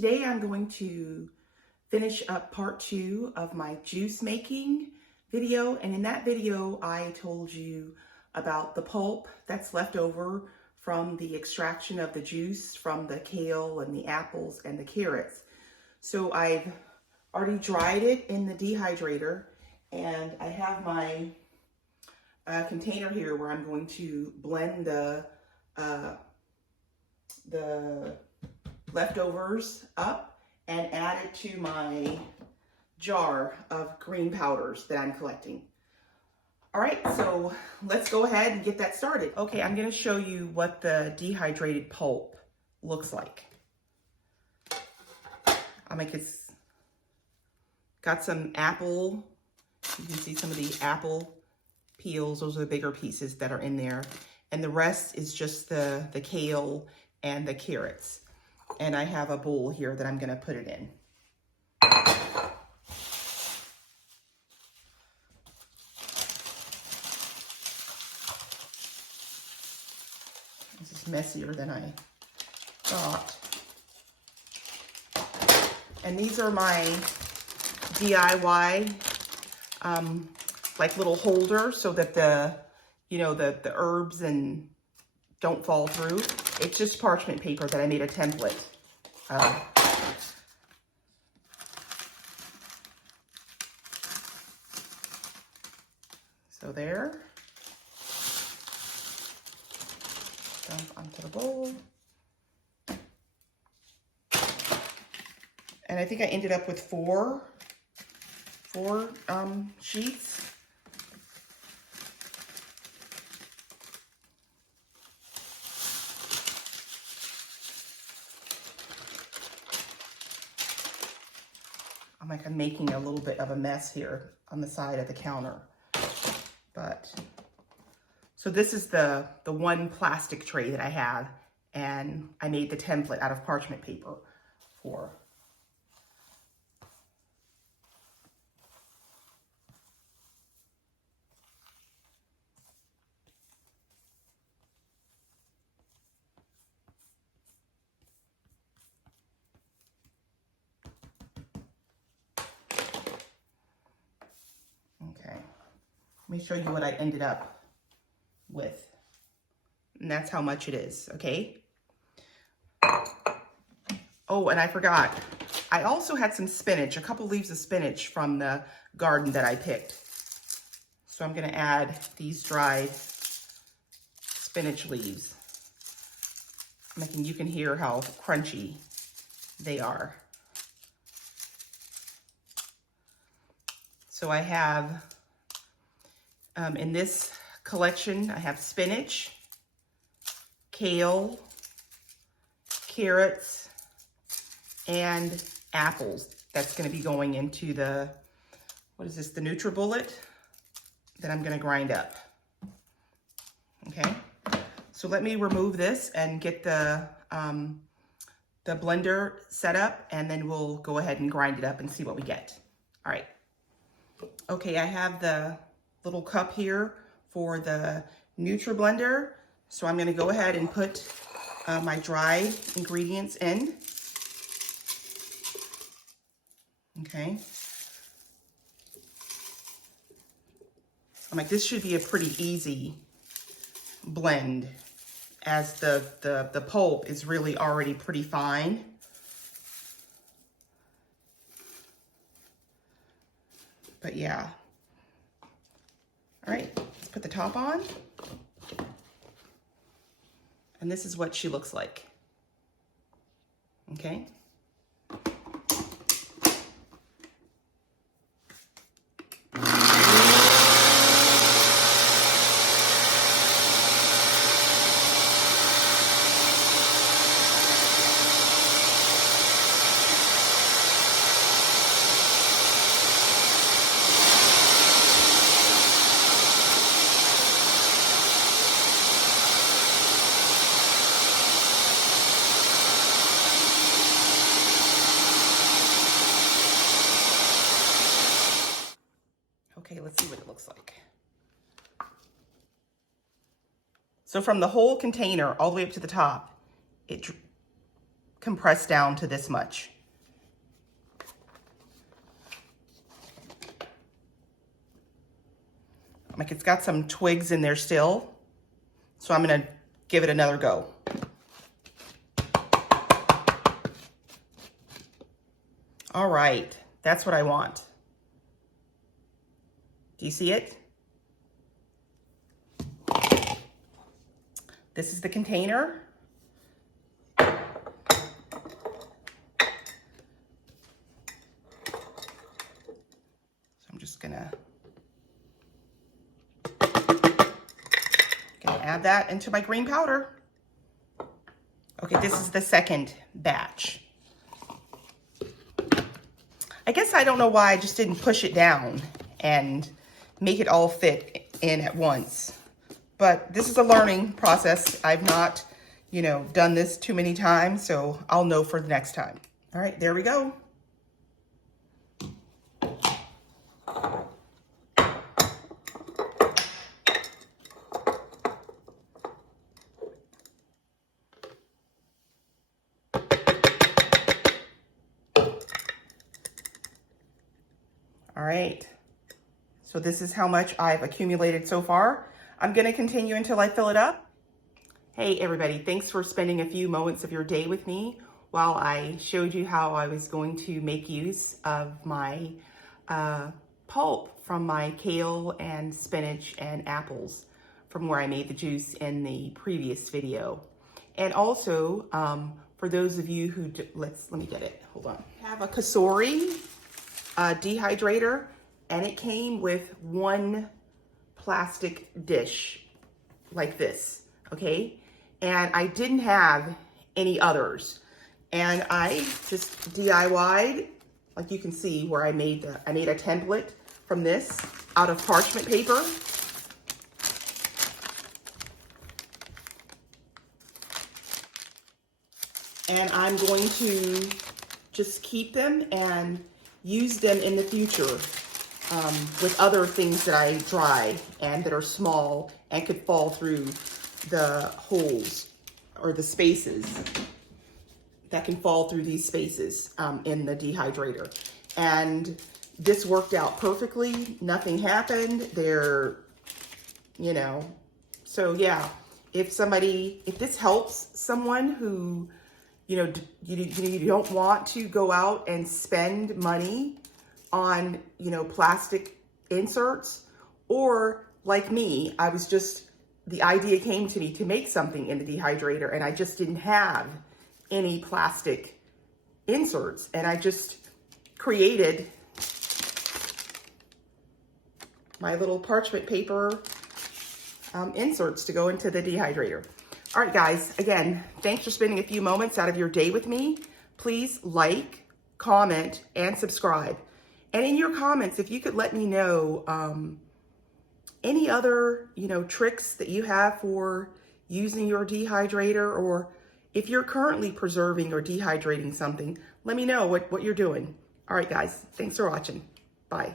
Today I'm going to finish up part 2 of my juice making video, and in that video I told you about the pulp that's left over from the extraction of the juice from the kale and the apples and the carrots. So I've already dried it in the dehydrator, and I have my container here where I'm going to blend the leftovers up and add it to my jar of green powders that I'm collecting. All right, so let's go ahead and get that started. Okay, I'm gonna show you what the dehydrated pulp looks like. It's got some apple, you can see some of the apple peels, those are the bigger pieces that are in there. And the rest is just the kale and the carrots. And I have a bowl here that I'm gonna put it in. This is messier than I thought. And these are my DIY like little holder so that the herbs and don't fall through. It's just parchment paper that I made a template of. So there. Dump onto the bowl. And I think I ended up with four sheets. I'm making a little bit of a mess here on the side of the counter. But, so this is the one plastic tray that I have, and I made the template out of parchment paper for. Okay, let me show you what I ended up with. And that's how much it is, okay? Oh, and I forgot. I also had some spinach, a couple leaves of spinach from the garden that I picked. So I'm gonna add these dried spinach leaves. You can hear how crunchy they are. So I have, in this collection, I have spinach, kale, carrots, and apples. That's gonna be going into the, what is this, the NutriBullet that I'm gonna grind up, okay? So let me remove this and get the blender set up, and then we'll go ahead and grind it up and see what we get. All right. Okay, I have the little cup here for the NutriBlender. So I'm gonna go ahead and put my dried ingredients in. Okay. This should be a pretty easy blend, as the pulp is really already pretty fine. But yeah. All right, let's put the top on. And this is what she looks like. Okay. Okay, let's see what it looks like. So from the whole container all the way up to the top, it compressed down to this much. Like it's got some twigs in there still, so I'm gonna give it another go. All right, that's what I want. Do you see it? This is the container. So I'm just gonna add that into my green powder. Okay, this is the second batch. I guess I don't know why I just didn't push it down and make it all fit in at once. But this is a learning process. I've not, done this too many times, so I'll know for the next time. All right, there we go. All right, so this is how much I've accumulated so far. I'm gonna continue until I fill it up. Hey everybody, thanks for spending a few moments of your day with me while I showed you how I was going to make use of my pulp from my kale and spinach and apples from where I made the juice in the previous video. And also, for those of you who, let me get it, hold on. I have a Kasori dehydrator, and it came with one plastic dish like this, okay? And I didn't have any others. And I just DIY'd, like you can see where I made a template from this out of parchment paper. And I'm going to just keep them and use them in the future with other things that I dry and that are small and could fall through the holes or the spaces that can fall through these spaces in the dehydrator. And this worked out perfectly. Nothing happened. So yeah, if this helps someone who, you don't want to go out and spend money on, plastic inserts, or like me, the idea came to me to make something in the dehydrator and I just didn't have any plastic inserts. And I just created my little parchment paper inserts to go into the dehydrator. All right, guys, again, thanks for spending a few moments out of your day with me. Please like, comment, and subscribe. And in your comments, if you could let me know any other, tricks that you have for using your dehydrator, or if you're currently preserving or dehydrating something, let me know what you're doing. All right, guys, thanks for watching. Bye.